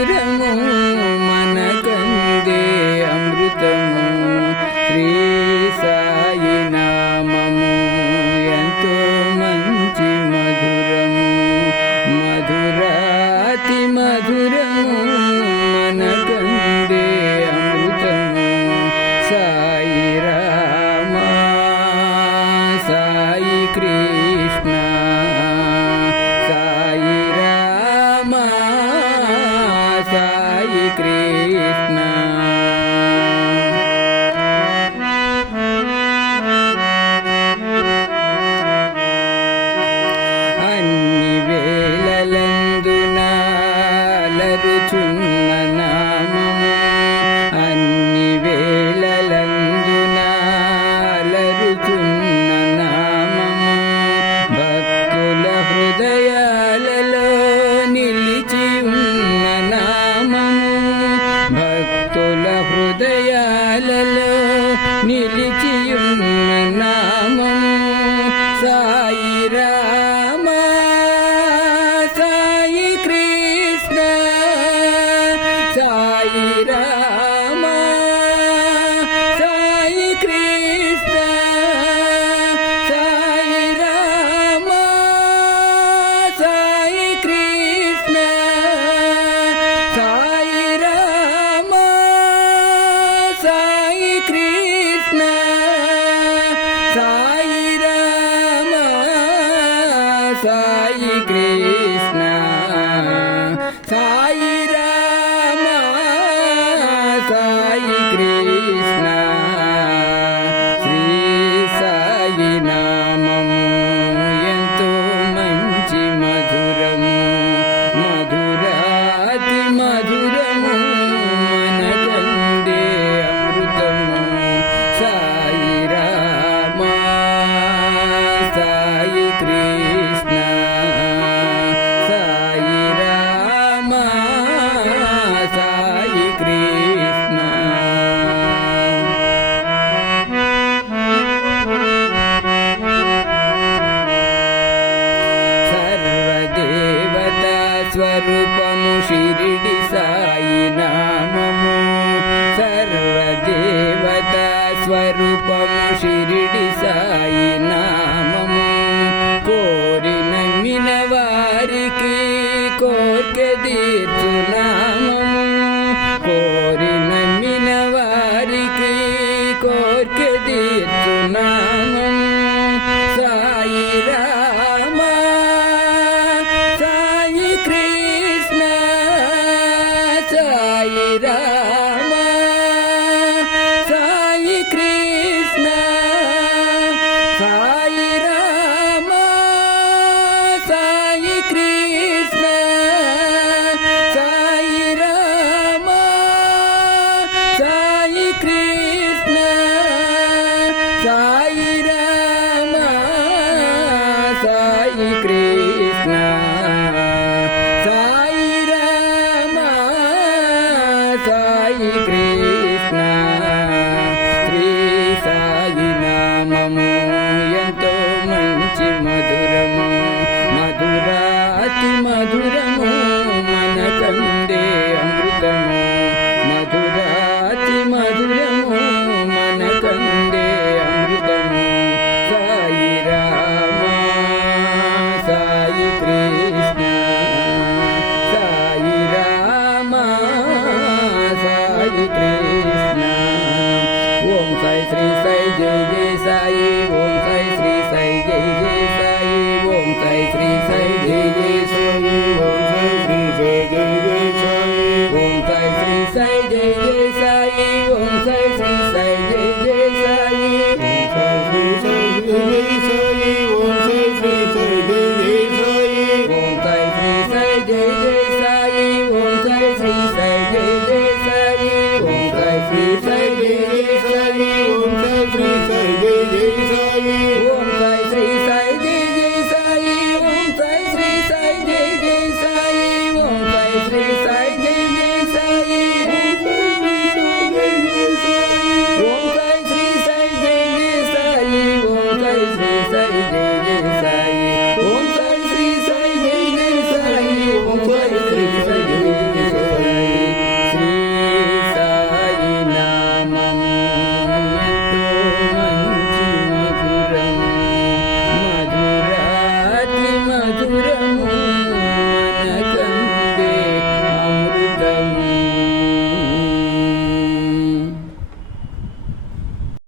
మధురము మనకందే అమృతము శ్రీ సాయి నామము ఎంతో మంచి మధురము మధురాతి మధురము మనకందే అమృతము సాయి రామ సాయి కృష్ణ సాయి రామ సాయి కృష్ణ అన్ని వేళలందున లరుచున్న నామము అన్ని వేళలందున లరుచున్న నామము భక్తుల హృదయాలలో నిలిచి ఉన్న నామము భక్తుల హృదయాలలో నిలిచి ఉన్న నామము సాయి రామ సాయి కృష్ణ సాయి రామ సాయి కృష్ణ సాయి రామ సాయి కృష్ణ సాయి రామ సాయి కృష్ణ సాయి రామ సాయి కృష్ణ సాయి రామ సాయి కృష్ణ శ్రీ సాయి నామము ఎంతో మంచి మధురము మధురాతి మధురము మనకందే అమృతము సాయి రామ సాయి కృష్ణ సాయి రామ సాయి కృష్ణ సర్వదేవతా స్వరూపము షిరిడి సాయి నామము సర్వదేవతా స్వరూపము షిరిడి సాయి నామము కోరి నమ్మిన వారికి కోర్కె తీర్చు నామము కోరి నమ్మిన వారికి కోర్కె తీర్చు నామము సాయి రామ సాయి కృష్ణ సాయి రామ సాయి కృష్ణ సాయి రామ సాయి కృష్ణ సాయి రామ సాయి కృష్ణ సాయి రామ సాయి కృష్ణ సాయి రామ సాయి కృష్ణ శ్రీ సాయి నామము ఎంతో మంచి మధురము మధురాతి మధురము మనకందే